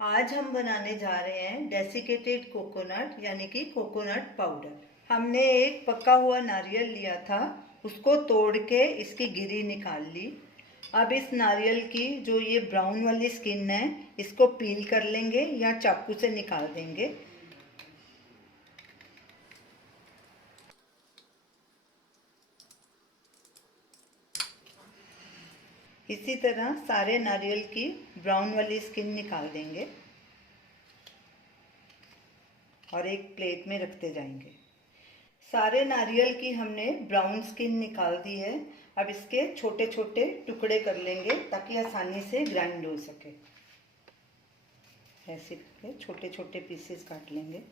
आज हम बनाने जा रहे हैं डेसिकेटेड कोकोनट यानी कि कोकोनट पाउडर। हमने एक पका हुआ नारियल लिया था, उसको तोड़ के इसकी गिरी निकाल ली। अब इस नारियल की जो ये ब्राउन वाली स्किन है, इसको पील कर लेंगे या चाकू से निकाल देंगे। इसी तरह सारे नारियल की ब्राउन वाली स्किन निकाल देंगे और एक प्लेट में रखते जाएंगे। सारे नारियल की हमने ब्राउन स्किन निकाल दी है। अब इसके छोटे छोटे टुकड़े कर लेंगे ताकि आसानी से ग्राइंड हो सके। ऐसे करके छोटे छोटे पीसेस काट लेंगे।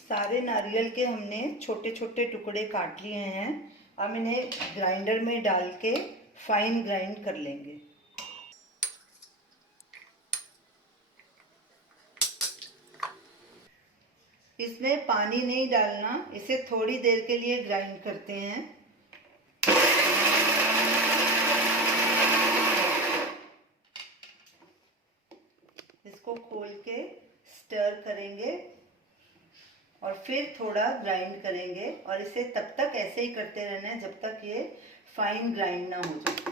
सारे नारियल के हमने छोटे छोटे टुकड़े काट लिए हैं। अब इन्हें ग्राइंडर में डाल के फाइन ग्राइंड कर लेंगे। इसमें पानी नहीं डालना, इसे थोड़ी देर के लिए ग्राइंड करते हैं। इसको खोल के स्टर करेंगे और फिर थोड़ा ग्राइंड करेंगे और इसे तब तक ऐसे ही करते रहना है जब तक ये फाइन ग्राइंड ना हो जाए।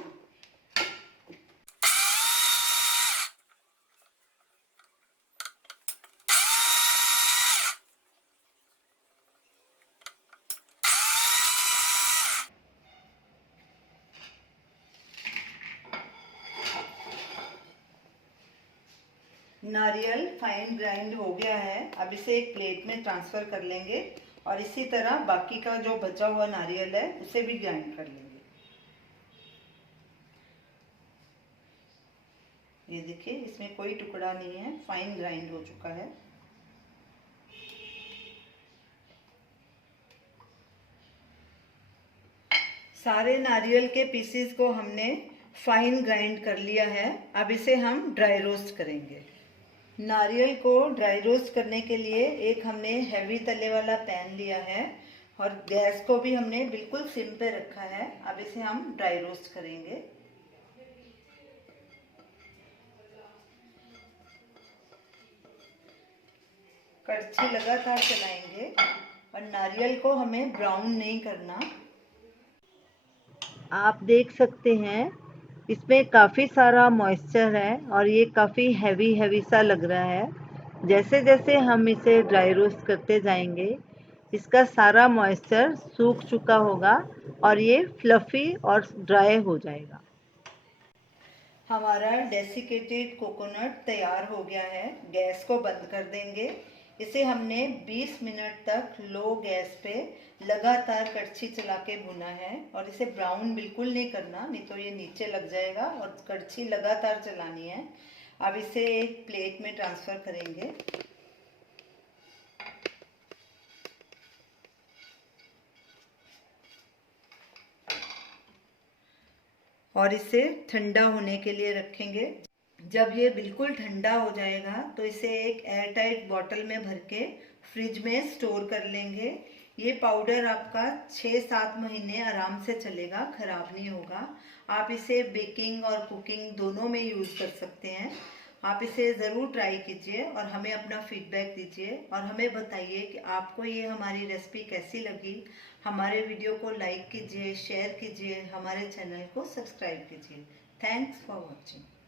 नारियल फाइन ग्राइंड हो गया है। अब इसे एक प्लेट में ट्रांसफ़र कर लेंगे और इसी तरह बाकी का जो बचा हुआ नारियल है उसे भी ग्राइंड कर लेंगे। ये देखिए, इसमें कोई टुकड़ा नहीं है, फाइन ग्राइंड हो चुका है। सारे नारियल के पीसेस को हमने फाइन ग्राइंड कर लिया है। अब इसे हम ड्राई रोस्ट करेंगे। नारियल को ड्राई रोस्ट करने के लिए एक हमने हैवी तले वाला पैन लिया है और गैस को भी हमने बिल्कुल सिम पे रखा है। अब इसे हम ड्राई रोस्ट करेंगे। कड़छी लगातार चलाएंगे और नारियल को हमें ब्राउन नहीं करना। आप देख सकते हैं इसमें काफ़ी सारा मॉइस्चर है और ये काफ़ी हैवी हैवी सा लग रहा है। जैसे जैसे हम इसे ड्राई रोस्ट करते जाएंगे इसका सारा मॉइस्चर सूख चुका होगा और ये फ्लफ़ी और ड्राई हो जाएगा। हमारा डेसिकेटेड कोकोनट तैयार हो गया है। गैस को बंद कर देंगे। इसे हमने 20 मिनट तक लो गैस पे लगातार कड़छी चला के भुना है और इसे ब्राउन बिल्कुल नहीं करना, नहीं तो ये नीचे लग जाएगा और कड़छी लगातार चलानी है। अब इसे एक प्लेट में ट्रांसफ़र करेंगे। और इसे ठंडा होने के लिए रखेंगे। जब ये बिल्कुल ठंडा हो जाएगा तो इसे एक एयर टाइट बॉटल में भर के फ्रिज में स्टोर कर लेंगे। ये पाउडर आपका 6-7 महीने आराम से चलेगा, ख़राब नहीं होगा। आप इसे बेकिंग और कुकिंग दोनों में यूज़ कर सकते हैं। आप इसे ज़रूर ट्राई कीजिए और हमें अपना फीडबैक दीजिए और हमें बताइए कि आपको ये हमारी रेसिपी कैसी लगी। हमारे वीडियो को लाइक कीजिए, शेयर कीजिए, हमारे चैनल को सब्सक्राइब कीजिए। Thanks for watching.